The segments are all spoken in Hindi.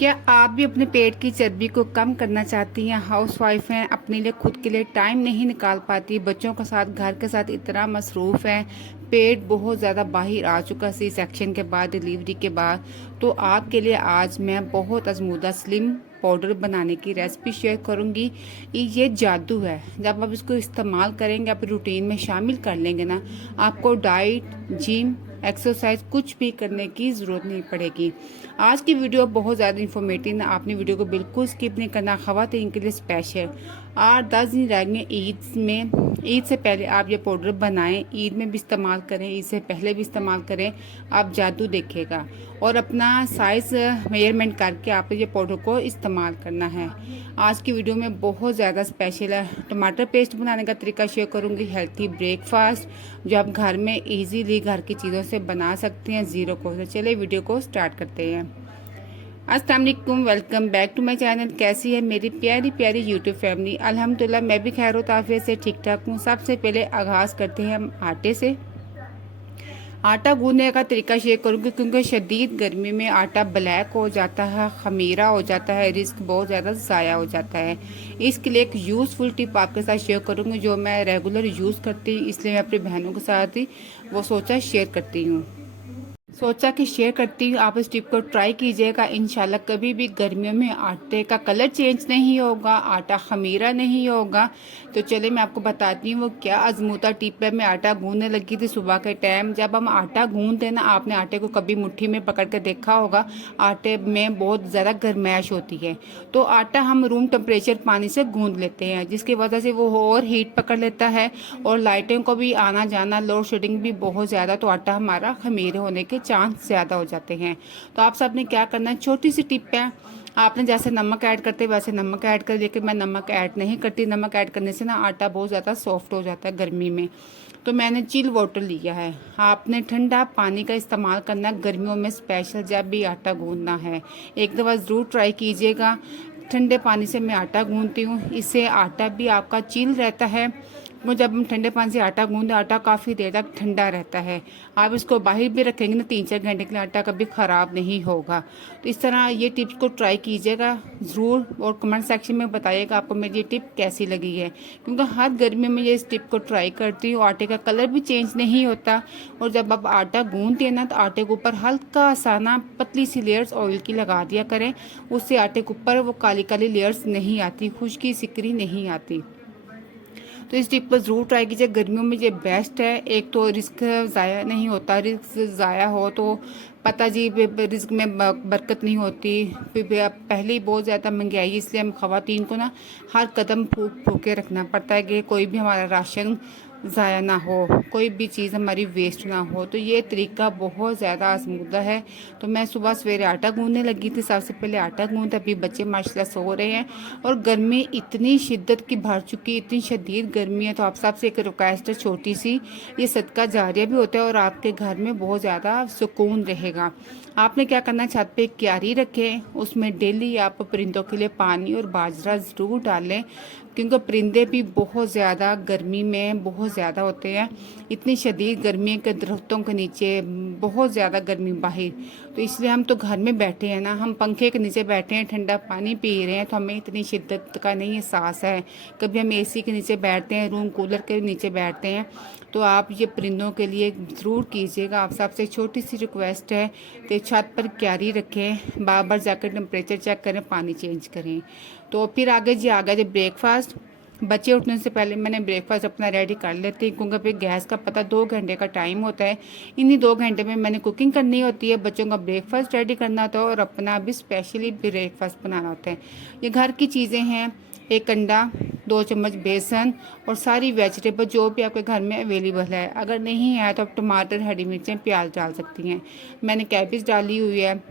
क्या आप भी अपने पेट की चर्बी को कम करना चाहती हैं? हाउसवाइफ हैं, अपने लिए खुद के लिए टाइम नहीं निकाल पाती, बच्चों के साथ घर के साथ इतना मसरूफ़ हैं, पेट बहुत ज़्यादा बाहर आ चुका सी सेक्शन के बाद, डिलीवरी के बाद। तो आपके लिए आज मैं बहुत आजमूदा स्लिम पाउडर बनाने की रेसिपी शेयर करूंगी। ये जादू है। जब आप इसको इस्तेमाल करेंगे, आप रूटीन में शामिल कर लेंगे ना, आपको डाइट, जिम, एक्सरसाइज कुछ भी करने की ज़रूरत नहीं पड़ेगी। आज की वीडियो बहुत ज़्यादा इन्फॉर्मेटिव है, आपने वीडियो को बिल्कुल स्किप नहीं करना। ख़वातीन के लिए स्पेशल 8-10 दिन रह गए ईद में। ईद से पहले आप ये पाउडर बनाएं, ईद में भी इस्तेमाल करें, ईद से पहले भी इस्तेमाल करें, आप जादू देखेगा। और अपना साइज़ मेजरमेंट करके आप ये पाउडर को इस्तेमाल करना है। आज की वीडियो में बहुत ज़्यादा स्पेशल है। टमाटर पेस्ट बनाने का तरीका शेयर करूँगी, हेल्थी ब्रेकफास्ट जो आप घर में इजीली घर की चीज़ों से बना सकते हैं ज़ीरो कॉस्ट। चलिए वीडियो को स्टार्ट करते हैं। अस्सलाम वालेकुम, welcome back to my channel. कैसी है मेरी प्यारी प्यारी यूट्यूब फैमिली? अल्हम्दुलिल्लाह मैं भी खैर आफियत से ठीक ठाक हूँ। सबसे पहले आगाज़ करते हैं हम आटे से। आटा गूंदने का तरीका शेयर करूँगी क्योंकि शदीद गर्मी में आटा ब्लैक हो जाता है, खमीरा हो जाता है, रिस्क बहुत ज़्यादा ज़ाया हो जाता है। इसके लिए एक यूज़फुल टिप आपके साथ शेयर करूँगी जो मैं रेगुलर यूज़ करती हूँ, इसलिए मैं अपनी बहनों के साथ ही वो सोचा शेयर करती हूँ। सोचा कि शेयर करती हूँ, आप इस टिप को ट्राई कीजिएगा। इंशाल्लाह कभी भी गर्मियों में आटे का कलर चेंज नहीं होगा, आटा खमीरा नहीं होगा। तो चलिए मैं आपको बताती हूँ वो क्या आजमूदा टिप है। मैं आटा गूंदने लगी थी सुबह के टाइम। जब हम आटा गूंदते हैं ना, आपने आटे को कभी मुट्ठी में पकड़ के देखा होगा, आटे में बहुत ज़्यादा गर्माइश होती है। तो आटा हम रूम टेम्परेचर पानी से गूंद लेते हैं, जिसकी वजह से वो और हीट पकड़ लेता है और लाइटें को भी आना जाना, लोड शेडिंग भी बहुत ज़्यादा, तो आटा हमारा खमीरे होने के चांस ज़्यादा हो जाते हैं। तो आप सब ने क्या करना है, छोटी सी टिप है। आपने जैसे नमक ऐड करते वैसे नमक ऐड कर, लेकिन मैं नमक ऐड नहीं करती। नमक ऐड करने से ना आटा बहुत ज़्यादा सॉफ्ट हो जाता है गर्मी में। तो मैंने चिल वाटर लिया है। आपने ठंडा पानी का इस्तेमाल करना है गर्मियों में स्पेशल, जब भी आटा गूंदना है। एक दफ़ा ज़रूर ट्राई कीजिएगा। ठंडे पानी से मैं आटा गूंदती हूँ, इससे आटा भी आपका चिल रहता है। वो जब हम ठंडे पानी से आटा गूंदे, आटा काफ़ी देर तक ठंडा रहता है। आप इसको बाहर भी रखेंगे ना 3-4 घंटे के लिए, आटा कभी ख़राब नहीं होगा। तो इस तरह ये टिप्स को ट्राई कीजिएगा ज़रूर और कमेंट सेक्शन में बताइएगा आपको मेरी ये टिप कैसी लगी है। क्योंकि हर गर्मी में ये इस टिप को ट्राई करती हूँ, आटे का कलर भी चेंज नहीं होता। और जब आप आटा गूंदते हैं ना, तो आटे के ऊपर हल्का सा ना पतली सी लेयर्स ऑयल की लगा दिया करें। उससे आटे के ऊपर वो काली काली लेयर्स नहीं आती, खुश्की सिकरी नहीं आती। तो इस टिप को ज़रूर ट्राई कीजिए, गर्मियों में ये बेस्ट है। एक तो रिस्क ज़ाया नहीं होता, रिस्क ज़ाया हो तो पता जी रिस्क में बरकत नहीं होती। फिर पहले ही बहुत ज़्यादा महंगाई, इसलिए हम ख़वातीन को ना हर कदम फूक फूक के रखना पड़ता है कि कोई भी हमारा राशन ज़ाया ना हो, कोई भी चीज़ हमारी वेस्ट ना हो। तो ये तरीका बहुत ज़्यादा आजमूदा है। तो मैं सुबह सवेरे आटा गूंदने लगी थी, सबसे पहले आटा गूंद, अभी बच्चे माशाल्लाह सो रहे हैं और गर्मी इतनी शिद्दत की भर चुकी, इतनी शदीद गर्मी है। तो आप सबसे एक रिक्वेस्ट है छोटी सी, ये सदका जारिया भी होता है और आपके घर में बहुत ज़्यादा सुकून रहेगा। आपने क्या करना है, छत पे एक क्यारी रखें, उसमें डेली आप परिंदों के लिए पानी और बाजरा ज़रूर डालें, क्योंकि परिंदे भी बहुत ज़्यादा गर्मी में बहुत ज़्यादा होते हैं। इतनी शदीद गर्मी के दरख्तों के नीचे बहुत ज़्यादा गर्मी बाहर। तो इसलिए हम तो घर में बैठे हैं ना, हम पंखे के नीचे बैठे हैं, ठंडा पानी पी रहे हैं, तो हमें इतनी शिद्दत का नहीं एहसास है। कभी हम एसी के नीचे बैठते हैं, रूम कूलर के नीचे बैठते हैं। तो आप ये परिंदों के लिए ज़रूर कीजिएगा। आप सबसे छोटी सी रिक्वेस्ट है कि छत पर क्यारी रखें, बार बार जाकर टेम्परेचर चेक करें, पानी चेंज करें। तो फिर आगे जी आ गया जी ब्रेकफास्ट। बच्चे उठने से पहले मैंने ब्रेकफास्ट अपना रेडी कर लेती हूँ, क्योंकि फिर गैस का पता 2 घंटे का टाइम होता है। इन्हीं 2 घंटे में मैंने कुकिंग करनी होती है, बच्चों का ब्रेकफास्ट रेडी करना होता है और अपना भी स्पेशली ब्रेकफास्ट बनाना होता है। ये घर की चीज़ें हैं, एक अंडा, 2 चम्मच बेसन और सारी वेजिटेबल जो भी आपके घर में अवेलेबल है। अगर नहीं है तो आप टमाटर, हरी मिर्चें, प्याज डाल सकती हैं। मैंने कैबेज डाली हुई है,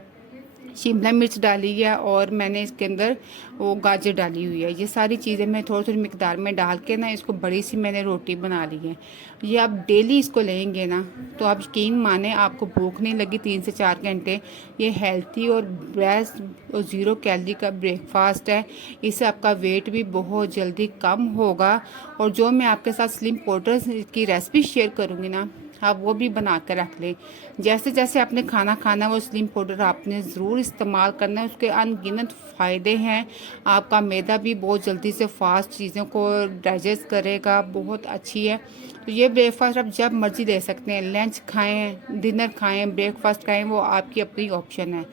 शिमला मिर्च डाली है और मैंने इसके अंदर वो गाजर डाली हुई है। ये सारी चीज़ें मैं थोड़ी थोड़ी मिकदार में डाल के ना इसको बड़ी सी मैंने रोटी बना ली है। ये आप डेली इसको लेंगे ना, तो आप यकीन माने आपको भूख नहीं लगी 3 से 4 घंटे। ये हेल्थी और बेस्ट और ज़ीरो कैलोरी का ब्रेकफास्ट है। इससे आपका वेट भी बहुत जल्दी कम होगा। और जो मैं आपके साथ स्लिम पाउडर की रेसिपी शेयर करूँगी ना, आप वो भी बना कर रख लें। जैसे जैसे आपने खाना खाना है वो स्लिम पाउडर आपने ज़रूर इस्तेमाल करना है। उसके अनगिनत फ़ायदे हैं। आपका मैदा भी बहुत जल्दी से फास्ट चीज़ों को डाइजेस्ट करेगा, बहुत अच्छी है। तो ये ब्रेकफास्ट आप जब मर्ज़ी ले सकते हैं, लंच खाएं, डिनर खाएं, ब्रेकफास्ट खाएं, वो आपकी अपनी ऑप्शन है।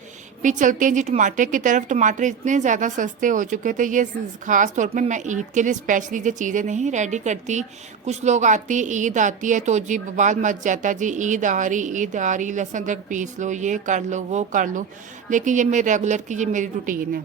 फिर चलते हैं जी टमाटर की तरफ। टमाटर इतने ज़्यादा सस्ते हो चुके थे, ये ख़ास तौर पे मैं ईद के लिए स्पेशली ये चीज़ें नहीं रेडी करती। कुछ लोग आती ईद आती है तो जी बवाल मच जाता है, जी ईद आ रही, लहसुन अदरक पीस लो, ये कर लो, वो कर लो। लेकिन ये मेरे रेगुलर की ये मेरी रूटीन है।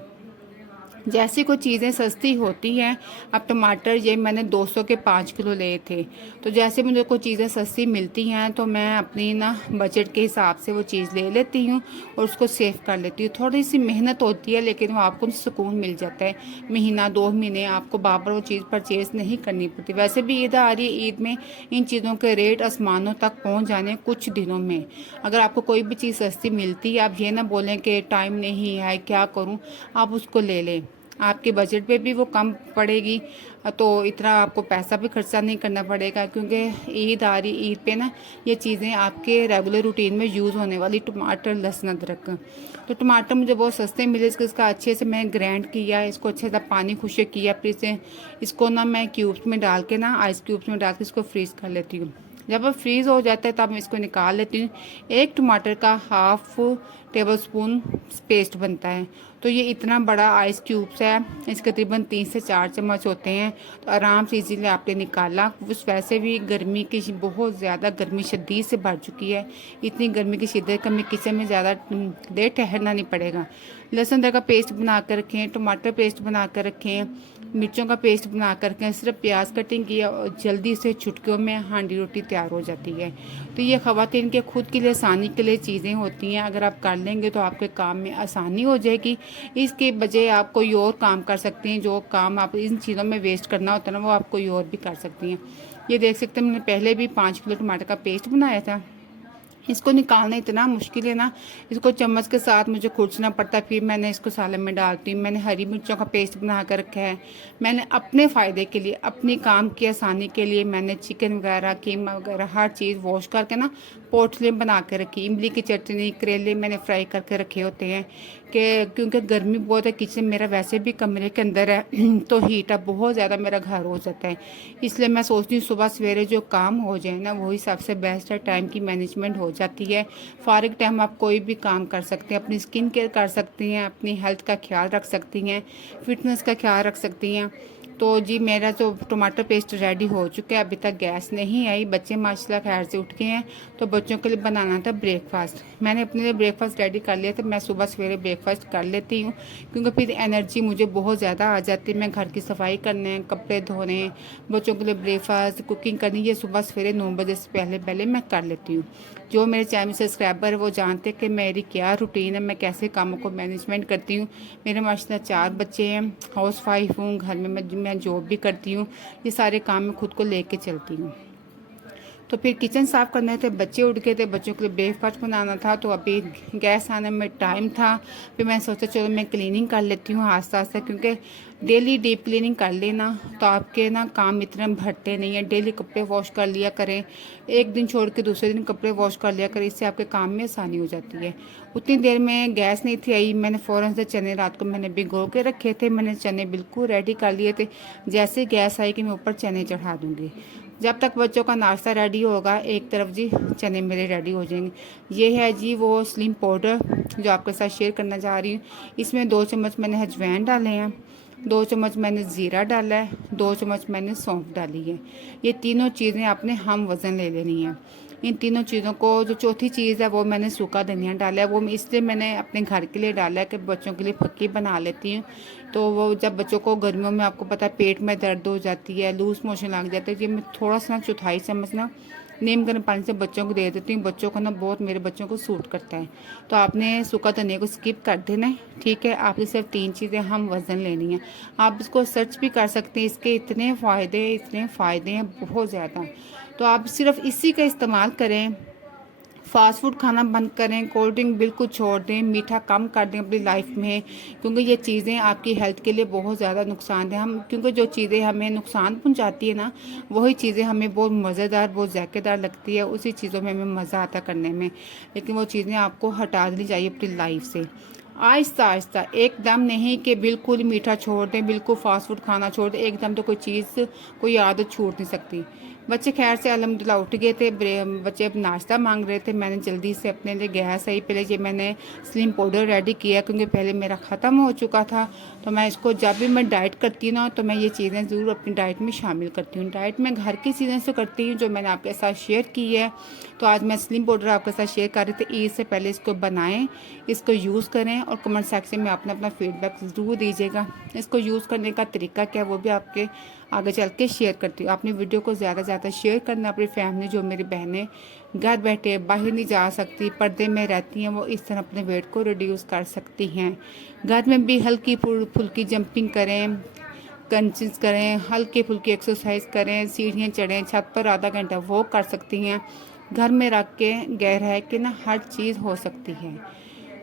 जैसी कोई चीज़ें सस्ती होती हैं, अब टमाटर ये मैंने 200 के 5 किलो लिए थे। तो जैसे मुझे कोई चीज़ें सस्ती मिलती हैं तो मैं अपनी ना बजट के हिसाब से वो चीज़ ले लेती हूँ और उसको सेव कर लेती हूँ। थोड़ी सी मेहनत होती है लेकिन वो आपको सुकून मिल जाता है। महीना 2 महीने आपको बार बार वो चीज़ परचेज़ नहीं करनी पड़ती। वैसे भी ईद आ रही है, ईद में इन चीज़ों के रेट आसमानों तक पहुँच जाने कुछ दिनों में। अगर आपको कोई भी चीज़ सस्ती मिलती है, आप ये ना बोलें कि टाइम नहीं है क्या करूँ, आप उसको ले लें। आपके बजट पे भी वो कम पड़ेगी, तो इतना आपको पैसा भी खर्चा नहीं करना पड़ेगा। क्योंकि ईद आ रही, ईद पे ना ये चीज़ें आपके रेगुलर रूटीन में यूज़ होने वाली, टमाटर, लहसुन, अदरक। तो टमाटर मुझे बहुत सस्ते मिले। इसका अच्छे से मैं ग्राइंड किया, इसको अच्छे से पानी खुश्क किया, फिर से इसको ना मैं क्यूब्स में डाल के ना आइस क्यूब्स में डाल के इसको फ्रीज़ कर लेती हूँ। जब वो फ्रीज़ हो जाता है तब मैं इसको निकाल लेती हूँ। एक टमाटर का हाफ टेबल स्पून पेस्ट बनता है। तो ये इतना बड़ा आइस क्यूब्स है, इसके तकरीबन 3 से 4 चम्मच होते हैं। तो आराम से इजीली आपने निकाला। उस वैसे भी गर्मी की बहुत ज़्यादा गर्मी शदीद से बढ़ चुकी है। इतनी गर्मी की शिद्दत का मैं किचन में ज़्यादा देर ठहरना नहीं पड़ेगा। लहसुन अदरक का पेस्ट बना कर रखें, टमाटर पेस्ट बना कर रखें, मिर्चों का पेस्ट बना कर रखें, सिर्फ प्याज कटिंग किया और जल्दी से चुटकियों में हांडी रोटी तैयार हो जाती है। तो ये ख़वातीन के खुद के लिए आसानी के लिए चीज़ें होती हैं। अगर आप कर लेंगे तो आपके काम में आसानी हो जाएगी। इसके बजाय आप कोई और काम कर सकती हैं। जो काम आप इन चीज़ों में वेस्ट करना होता है ना, वो आप कोई और भी कर सकती हैं। ये देख सकते हैं, मैंने पहले भी 5 किलो टमाटर का पेस्ट बनाया था। इसको निकालना इतना मुश्किल है ना, इसको चम्मच के साथ मुझे खुरचना पड़ता है, फिर मैंने इसको सालन में डालती हूँ। मैंने हरी मिर्चों का पेस्ट बना कर रखा है। मैंने अपने फ़ायदे के लिए, अपनी काम की आसानी के लिए मैंने चिकन वगैरह, कीमा वगैरह हर चीज़ वॉश करके ना पोटली बना के रखी। इमली की चटनी, करेले मैंने फ्राई करके रखे होते हैं कि क्योंकि गर्मी बहुत है, किचन मेरा वैसे भी कमरे के अंदर है तो हीट अब बहुत ज़्यादा मेरा घर हो जाता है। इसलिए मैं सोचती हूँ सुबह सवेरे जो काम हो जाए ना वही सबसे बेस्ट है। टाइम की मैनेजमेंट हो जाती है। फारिग टाइम आप कोई भी काम कर सकते हैं, अपनी स्किन केयर कर सकती हैं, अपनी हेल्थ का ख्याल रख सकती हैं, फिटनेस का ख्याल रख सकती हैं। तो जी मेरा जो टमाटर पेस्ट रेडी हो चुका है, अभी तक गैस नहीं आई। बच्चे माशाल्लाह खैर से उठ गए हैं तो बच्चों के लिए बनाना था ब्रेकफास्ट। मैंने अपने लिए ब्रेकफास्ट रेडी कर लिया था। मैं सुबह सवेरे ब्रेकफास्ट कर लेती हूँ क्योंकि फिर एनर्जी मुझे बहुत ज़्यादा आ जाती है। मैं घर की सफाई करने, कपड़े धोने, बच्चों के लिए ब्रेकफास्ट, कुकिंग करनी, ये सुबह सवेरे 9 बजे से पहले पहले मैं कर लेती हूँ। जो मेरे चैनल सब्सक्राइबर है वो जानते हैं कि मेरी क्या रूटीन है, मैं कैसे कामों को मैनेजमेंट करती हूँ। मेरे माशाल्लाह 4 बच्चे हैं, हाउस वाइफ हूँ, घर में मैं जॉब भी करती हूँ। ये सारे काम मैं खुद को लेके चलती हूँ। तो फिर किचन साफ़ करने थे, बच्चे उठ गए थे, बच्चों के लिए ब्रेकफास्ट बनाना था। तो अभी गैस आने में टाइम था। फिर मैं सोचा चलो मैं क्लीनिंग कर लेती हूँ आस्ता आस्ता, क्योंकि डेली डीप क्लीनिंग कर लेना तो आपके ना काम इतने भरते नहीं हैं। डेली कपड़े वॉश कर लिया करें, एक दिन छोड़ के दूसरे दिन कपड़े वॉश कर लिया करें, इससे आपके काम में आसानी हो जाती है। उतनी देर में गैस नहीं थी आई, मैंने फ़ौरन से चने रात को मैंने भिगो के रखे थे। मैंने चने बिल्कुल रेडी कर लिए थे। जैसे गैस आई कि मैं ऊपर चने चढ़ा दूँगी। जब तक बच्चों का नाश्ता रेडी होगा एक तरफ जी चने मेरे रेडी हो जाएंगे। ये है जी वो स्लिम पाउडर जो आपके साथ शेयर करना चाह रही हूँ। इसमें 2 चम्मच मैंने अजवाइन डाले हैं, 2 चम्मच मैंने ज़ीरा डाला है, 2 चम्मच मैंने सौंफ डाली है। ये तीनों चीज़ें आपने हम वज़न ले लेनी है। इन तीनों चीज़ों को, जो चौथी चीज़ है वो मैंने सूखा धनिया डाला है। वो इसलिए मैंने अपने घर के लिए डाला है कि बच्चों के लिए फक्की बना लेती हूँ। तो वो जब बच्चों को गर्मियों में आपको पता है पेट में दर्द हो जाती है, लूज़ मोशन लग जाता है, ये मैं थोड़ा सा चौथाई चम्मच ना नीम गर्म पानी से बच्चों को दे देती हूँ। बच्चों को ना बहुत, मेरे बच्चों को सूट करता है। तो आपने सूखा धनिया को स्किप कर देना है, ठीक है। आपने सिर्फ 3 चीज़ें हम वज़न लेनी है। आप इसको सर्च भी कर सकते हैं, इसके इतने फ़ायदे हैं बहुत ज़्यादा। तो आप सिर्फ इसी का इस्तेमाल करें। फास्ट फूड खाना बंद करें, कोल्ड ड्रिंक बिल्कुल छोड़ दें, मीठा कम कर दें अपनी लाइफ में, क्योंकि ये चीज़ें आपकी हेल्थ के लिए बहुत ज़्यादा नुकसान है। हम क्योंकि जो चीज़ें हमें नुकसान पहुंचाती है ना, वही चीज़ें हमें बहुत मज़ेदार, बहुत जायकेदार लगती है, उसी चीज़ों में हमें मज़ा आता करने में। लेकिन वो चीज़ें आपको हटा देनी चाहिए अपनी लाइफ से, आहिस्ता आहिस्ता, एकदम नहीं कि बिल्कुल मीठा छोड़ दें, बिल्कुल फास्ट फूड खाना छोड़ दें, एकदम तो कोई चीज़, कोई आदत छूट नहीं सकती। बच्चे खैर से अल्हम्दुलिल्लाह उठ गए थे, बच्चे अब नाश्ता मांग रहे थे। मैंने जल्दी से अपने लिए गैस आई, पहले ये मैंने स्लिम पाउडर रेडी किया, क्योंकि पहले मेरा ख़त्म हो चुका था। तो मैं इसको, जब भी मैं डाइट करती हूँ ना, तो मैं ये चीज़ें ज़रूर अपनी डाइट में शामिल करती हूँ। डाइट में घर की चीज़ें से करती हूँ जो मैंने आपके साथ शेयर की है। तो आज मैं स्लिम पाउडर आपके साथ शेयर कर रही थी। ईद से पहले इसको बनाएं, इसको यूज़ करें, और कमेंट सेक्शन में अपना अपना फीडबैक ज़रूर दीजिएगा। इसको यूज़ करने का तरीका क्या है वो भी आपके आगे चल के शेयर करती हूँ। आपने वीडियो को ज़्यादा से ज़्यादा शेयर करना अपनी फैमिली, जो मेरी बहनें घर बैठे बाहर नहीं जा सकती, पर्दे में रहती हैं, वो इस तरह अपने वेट को रिड्यूस कर सकती हैं। घर में भी हल्की फुल्की जंपिंग करें, कंचिस करें, हल्की फुल्की एक्सरसाइज करें, सीढ़ियाँ चढ़ें, छत पर आधा घंटा वॉक कर सकती हैं। घर में रख के रह के ना हर चीज़ हो सकती है।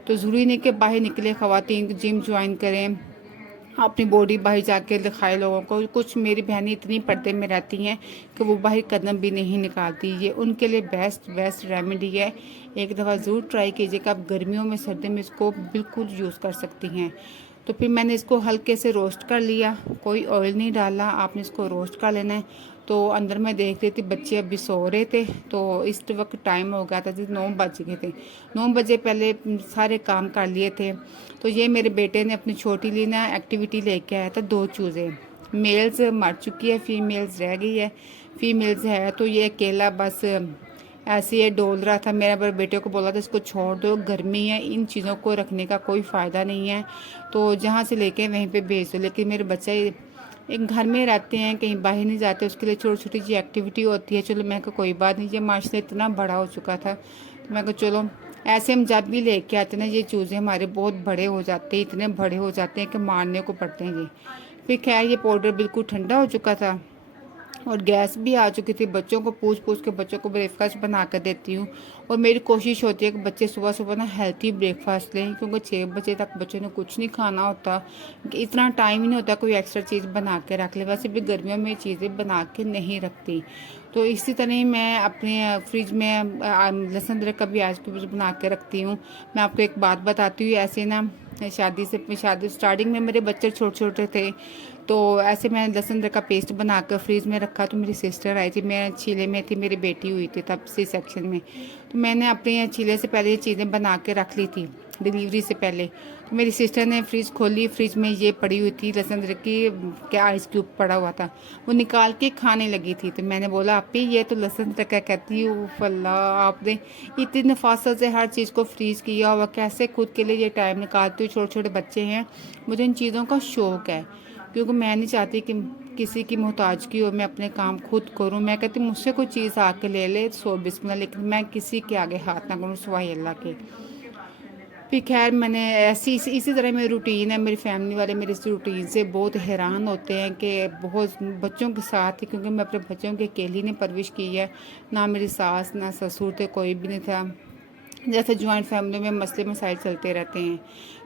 तो ज़रूरी नहीं कि बाहर निकले ख़वातीन जिम ज्वाइन करें, अपनी बॉडी बाहर जाके दिखाए लोगों को। कुछ मेरी बहनें इतनी पर्दे में रहती हैं कि वो बाहर कदम भी नहीं निकालती। ये उनके लिए बेस्ट रेमेडी है। एक दफ़ा ज़रूर ट्राई कीजिएगा। आप गर्मियों में सर्दी में इसको बिल्कुल यूज़ कर सकती हैं। तो फिर मैंने इसको हल्के से रोस्ट कर लिया, कोई ऑयल नहीं डाला, आपने इसको रोस्ट कर लेना है। तो अंदर मैं देख रही थी बच्चे अभी सो रहे थे, तो इस वक्त टाइम हो गया था, 9 बज गए थे। 9 बजे पहले सारे काम कर लिए थे। तो ये मेरे बेटे ने अपनी छोटी ली ना एक्टिविटी लेके आया था, 2 चूज़े। मेल्स मर चुकी है, फीमेल्स रह गई है। फीमेल्स है तो ये अकेला बस ऐसे ही डोल रहा था। मेरा बड़े बेटे को बोला था इसको छोड़ दो, गर्मी है, इन चीज़ों को रखने का कोई फ़ायदा नहीं है, तो जहाँ से लेके वहीं पे भेज दो। लेकिन मेरे बच्चे एक घर में रहते हैं, कहीं बाहर नहीं जाते, उसके लिए छोटी छोटी सी एक्टिविटी होती है। चलो मैं कहा कोई बात नहीं, ये माशाल्लाह इतना बड़ा हो चुका था, तो मैं कहा चलो ऐसे हम जब भी लेके आते ना, ये चूज़े हमारे बहुत बड़े हो जाते हैं, इतने बड़े हो जाते हैं कि मारने को पड़ते हैं ये। फिर खैर ये पाउडर बिल्कुल ठंडा हो चुका था और गैस भी आ चुकी थी। बच्चों को पूछ के बच्चों को ब्रेकफास्ट बना कर देती हूँ, और मेरी कोशिश होती है कि बच्चे सुबह सुबह ना हेल्थी ब्रेकफास्ट लें, क्योंकि 6 बजे तक बच्चों ने कुछ नहीं खाना होता, इतना टाइम ही नहीं होता कोई एक्स्ट्रा चीज़ बना के रख ले। वैसे भी गर्मियों में चीज़ें बना के नहीं रखती। तो इसी तरह ही मैं अपने फ्रिज में लहसुन अदरक का भी आज के बना के रखती हूँ। मैं आपको एक बात बताती हूँ, ऐसे ना शादी स्टार्टिंग में मेरे बच्चे छोटे छोटे थे, तो ऐसे मैंने लहसुन अदरक का पेस्ट बना कर फ्रीज में रखा। तो मेरी सिस्टर आई थी, मैं चीले में थी, मेरी बेटी हुई थी तब सी सेक्शन में। तो मैंने अपने चीले से पहले ये चीज़ें बना के रख ली थी डिलीवरी से पहले। तो मेरी सिस्टर ने फ्रिज खोली, फ्रिज में ये पड़ी हुई थी लहसुन अदरक की क्या आइस क्यूब पड़ा हुआ था, वो निकाल के खाने लगी थी। तो मैंने बोला आपी ये तो लहसुन अदरक का। कहती हूँ अल्लाह, आपने इतनी नफासत से हर चीज़ को फ्रीज किया हुआ, कैसे खुद के लिए ये टाइम निकालती हूँ। छोटे छोटे बच्चे हैं, मुझे इन चीज़ों का शौक़ है, क्योंकि मैं नहीं चाहती कि किसी की मोहताजगी हो, मैं अपने काम खुद करूं। मैं कहती मुझसे कोई चीज़ आके ले ले सो बिस्मिल्लाह, लेकिन मैं किसी के आगे हाथ ना करूं सिवाय अल्लाह के। फिर खैर मैंने इसी तरह मेरी रूटीन है। मेरी फैमिली वाले मेरे इस रूटीन से बहुत हैरान होते हैं कि बहुत बच्चों के साथ ही, क्योंकि मैं अपने बच्चों की अकेली ने परवरिश की है, ना मेरी सास ना ससुर थे, कोई भी नहीं था। जैसे जॉइंट फैमिली में मसले मसाइल चलते रहते हैं।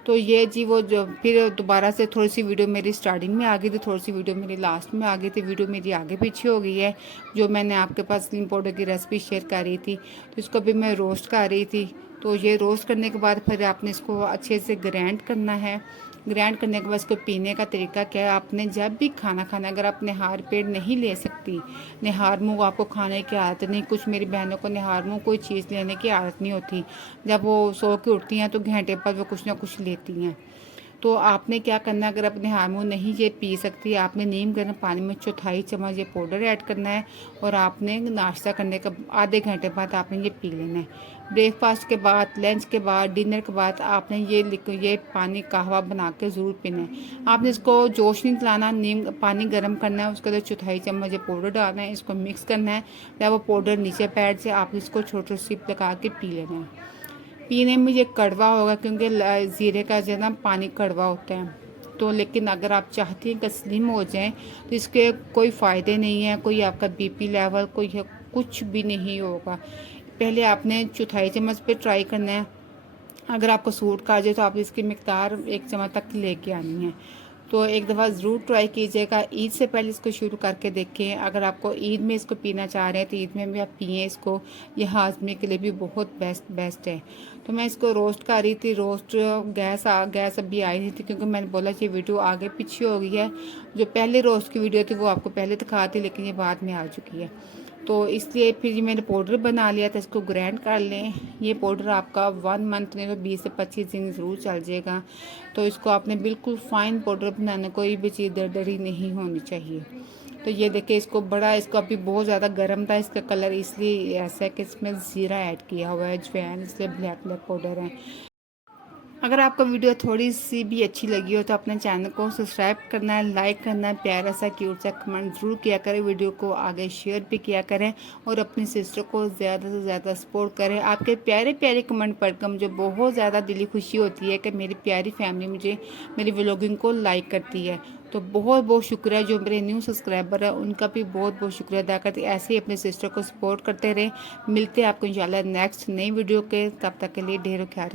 तो ये जी वो जो फिर दोबारा से थोड़ी सी वीडियो मेरी स्टार्टिंग में आ गई थी, थोड़ी सी वीडियो मेरी लास्ट में आ गई थी, वीडियो मेरी आगे पीछे हो गई है। जो मैंने आपके पास स्लिम पाउडर की रेसिपी शेयर कर रही थी, तो इसको भी मैं रोस्ट कर रही थी। तो ये रोस्ट करने के बाद फिर आपने इसको अच्छे से ग्राइंड करना है। ग्राइंड करने के बाद इसको पीने का तरीका क्या है, आपने जब भी खाना खाना, अगर आप निहार पेट नहीं ले सकती, निहार मुँह आपको खाने की आदत नहीं, कुछ मेरी बहनों को निहार मुँह कोई चीज़ लेने की आदत नहीं होती, जब वो सो के उठती हैं तो घंटे पर वो कुछ ना कुछ लेती हैं। तो आपने क्या करना है, अगर अपने हार्मोन नहीं ये पी सकती, आपने नीम गर्म पानी में 1/4 चम्मच ये पाउडर ऐड करना है, और आपने नाश्ता करने का आधे घंटे बाद आपने ये पी लेना है। ब्रेकफास्ट के बाद, लंच के बाद, डिनर के बाद आपने ये पानी कहवा बना के ज़रूर पीना है। आपने इसको जोश नहीं दिलाना, नीम पानी गर्म करना है, उसके अंदर 1/4 चम्मच ये पाउडर डालना है, इसको मिक्स करना है। जब वो पाउडर नीचे बैठ जाए आपने इसको छोटे सिप लगा के पी लेना है। पीने में ये कड़वा होगा, क्योंकि ज़ीरे का जो है ना पानी कड़वा होता है। तो लेकिन अगर आप चाहती हैं कि स्लिम हो जाएं, तो इसके कोई फ़ायदे नहीं है, कोई आपका बीपी लेवल कोई कुछ भी नहीं होगा। पहले आपने चौथाई चम्मच पे ट्राई करना है। अगर आपको सूट कर जाए तो आप इसकी मिकदार 1 चम्मच तक लेके आनी है। तो एक दफ़ा ज़रूर ट्राई कीजिएगा। ईद से पहले इसको शुरू करके देखें। अगर आपको ईद में इसको पीना चाह रहे हैं तो ईद में भी आप पिएँ इसको। यह हाजमे के लिए भी बहुत बेस्ट है। तो मैं इसको रोस्ट कर रही थी। रोस्ट गैस अभी आई नहीं थी क्योंकि मैंने बोला कि वीडियो आगे पीछे हो गई है। जो पहले रोस्ट की वीडियो थी वो आपको पहले दिखा थी, लेकिन ये बाद में आ चुकी है। तो इसलिए फिर ये मैंने पाउडर बना लिया था। इसको ग्राइंड कर लें। ये पाउडर आपका 1 मंथ नहीं तो 20 से 25 दिन ज़रूर चल जाएगा। तो इसको आपने बिल्कुल फाइन पाउडर बनाना, कोई भी चीज़ दरदरी नहीं होनी चाहिए। तो ये देखिए इसको अभी बहुत ज़्यादा गर्म था। इसका कलर इसलिए ऐसा है कि इसमें ज़ीरा ऐड किया हुआ है, अजवाइन, इसलिए ब्लैक पाउडर है। अगर आपको वीडियो थोड़ी सी भी अच्छी लगी हो तो अपने चैनल को सब्सक्राइब करना है, लाइक करना है, प्यारा सा क्यूट सा कमेंट ज़रूर किया करें, वीडियो को आगे शेयर भी किया करें और अपनी सिस्टर को ज़्यादा से ज़्यादा सपोर्ट करें। आपके प्यारे प्यारे कमेंट पढ़कर मुझे बहुत ज़्यादा दिली खुशी होती है कि मेरी प्यारी फैमिली मुझे मेरी व्लॉगिंग को लाइक करती है। तो बहुत बहुत शुक्रिया। जो मेरे न्यू सब्सक्राइबर है उनका भी बहुत बहुत शुक्रिया अदा करती। ऐसे ही अपने सिस्टर को सपोर्ट करते रहें। मिलते हैं आपको इंशाल्लाह नेक्स्ट नई वीडियो के, तब तक के लिए ढेरों ख्याल रखें।